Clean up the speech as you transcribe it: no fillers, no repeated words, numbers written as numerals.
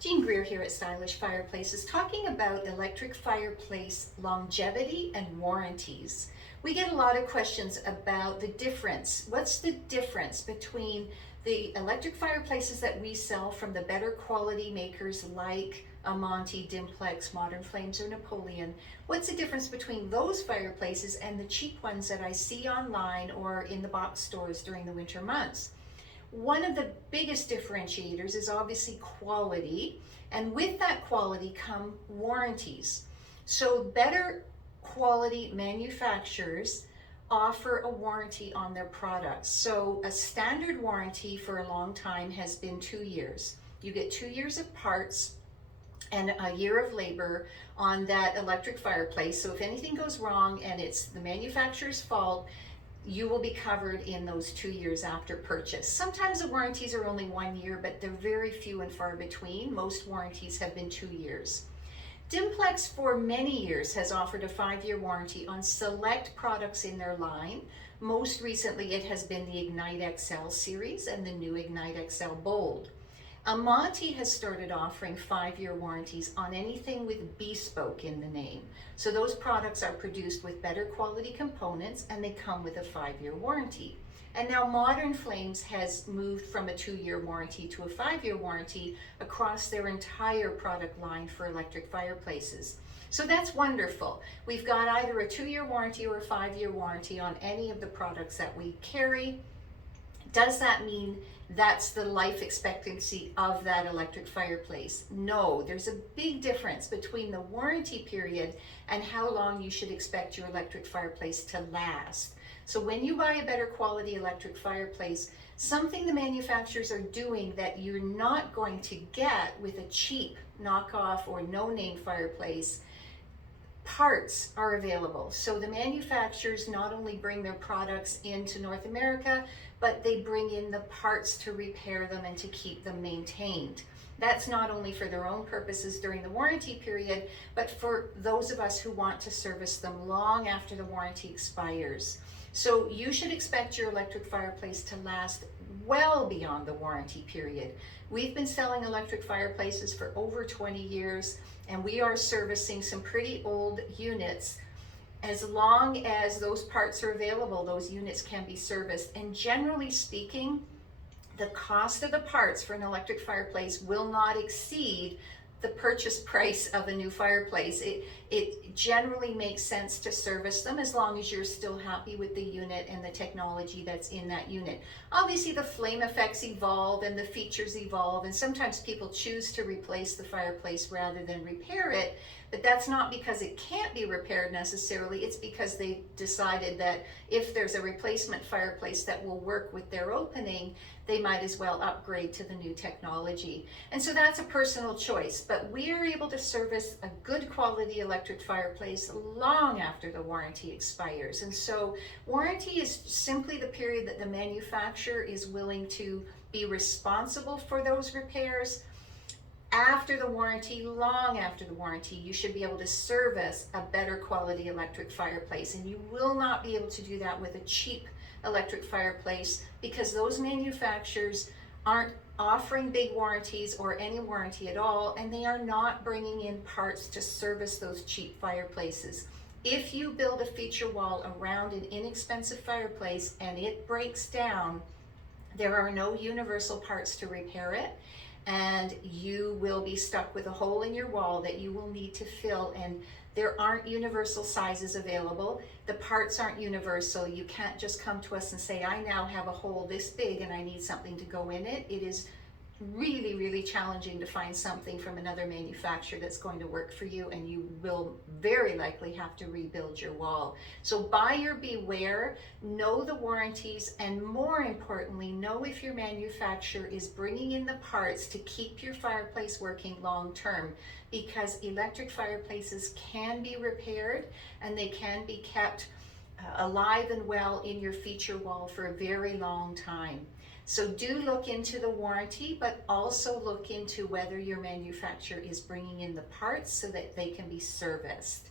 Jean Greer here at Stylish Fireplaces, talking about electric fireplace longevity and warranties. We get a lot of questions about the difference. What's the difference between the electric fireplaces that we sell from the better quality makers like Amonte, Dimplex, Modern Flames, or Napoleon? What's the difference between those fireplaces and the cheap ones that I see online or in the box stores during the winter months? One of the biggest differentiators is obviously quality, and with that quality come warranties. So better quality manufacturers offer a warranty on their products. So a standard warranty for a long time has been 2 years. You get 2 years of parts and a year of labor on that electric fireplace. So if anything goes wrong and it's the manufacturer's fault, you will be covered in those 2 years after purchase. Sometimes the warranties are only 1 year, but they're very few and far between. Most warranties have been 2 years. Dimplex for many years has offered a 5-year warranty on select products in their line. Most recently it has been the Ignite XL series and the new Ignite XL Bold. Amonte has started offering 5-year warranties on anything with bespoke in the name. So those products are produced with better quality components and they come with a 5-year warranty. And now Modern Flames has moved from a 2-year warranty to a 5-year warranty across their entire product line for electric fireplaces. So that's wonderful. We've got either a 2-year warranty or a 5-year warranty on any of the products that we carry. Does that mean that's the life expectancy of that electric fireplace? No, there's a big difference between the warranty period and how long you should expect your electric fireplace to last. So when you buy a better quality electric fireplace, something the manufacturers are doing that you're not going to get with a cheap knockoff or no-name fireplace, parts are available. So the manufacturers not only bring their products into North America, but they bring in the parts to repair them and to keep them maintained. That's not only for their own purposes during the warranty period, but for those of us who want to service them long after the warranty expires. So you should expect your electric fireplace to last well beyond the warranty period. We've been selling electric fireplaces for over 20 years, and we are servicing some pretty old units. As long as those parts are available, those units can be serviced. And generally speaking, the cost of the parts for an electric fireplace will not exceed the purchase price of a new fireplace. It generally makes sense to service them as long as you're still happy with the unit and the technology that's in that unit. Obviously the flame effects evolve and the features evolve, and sometimes people choose to replace the fireplace rather than repair it, but that's not because it can't be repaired necessarily. It's because they decided that if there's a replacement fireplace that will work with their opening, they might as well upgrade to the new technology. And so that's a personal choice, but we are able to service a good quality electric fireplace long after the warranty expires. And so warranty is simply the period that the manufacturer is willing to be responsible for those repairs. After the warranty, long after the warranty, you should be able to service a better quality electric fireplace, and you will not be able to do that with a cheap electric fireplace because those manufacturers aren't offering big warranties or any warranty at all, and they are not bringing in parts to service those cheap fireplaces. If you build a feature wall around an inexpensive fireplace and it breaks down, there are no universal parts to repair it, and you will be stuck with a hole in your wall that you will need to fill, and there aren't universal sizes available. The parts aren't universal. You can't just come to us and say, I now have a hole this big and I need something to go in it. It is really, really challenging to find something from another manufacturer that's going to work for you, and you will very likely have to rebuild your wall. So buyer beware, know the warranties, and more importantly, know if your manufacturer is bringing in the parts to keep your fireplace working long term, because electric fireplaces can be repaired and they can be kept alive and well in your feature wall for a very long time. So do look into the warranty, but also look into whether your manufacturer is bringing in the parts so that they can be serviced.